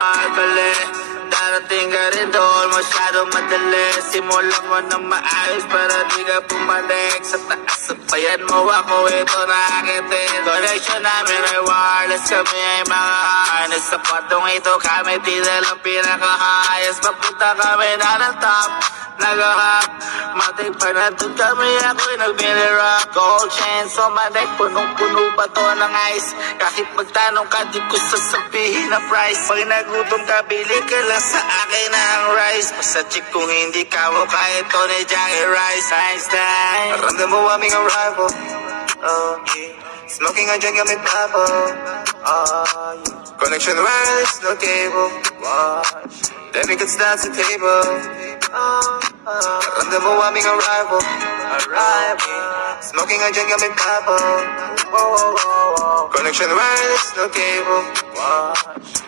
Bali, darating ka rin doon, masyadong madali. Simulan mo na maayos para di ka pumalik. Sa taas, sabayan mo ako, ito nakitin. Connection namin ay wireless, kami ay mga honest. Sa patong ito kami, di nalang pinaka-highest. Papunta kami na ng top, nag-hop. Matik pa na doon kami, ako'y nag-mini-rock. Gold chains on my neck, punong-puno pa to ng ice. Kahit magtanong ka, di ko sasabihin na price. Pag nagutom ka, bili ka lang sa akin ng rice. Basta chick kung hindi ka mukha, ito ni Jackie Rice. Einstein, ramdam mo aming arrival. Oh, yeah. Smoking and drinking with bubble. Oh, yeah. Connection wireless, no cable. Watch. Then we could start the table. Ramdam mo aming arrival. Smoking and drinking with bubble. Connection wireless, no cable. Watch.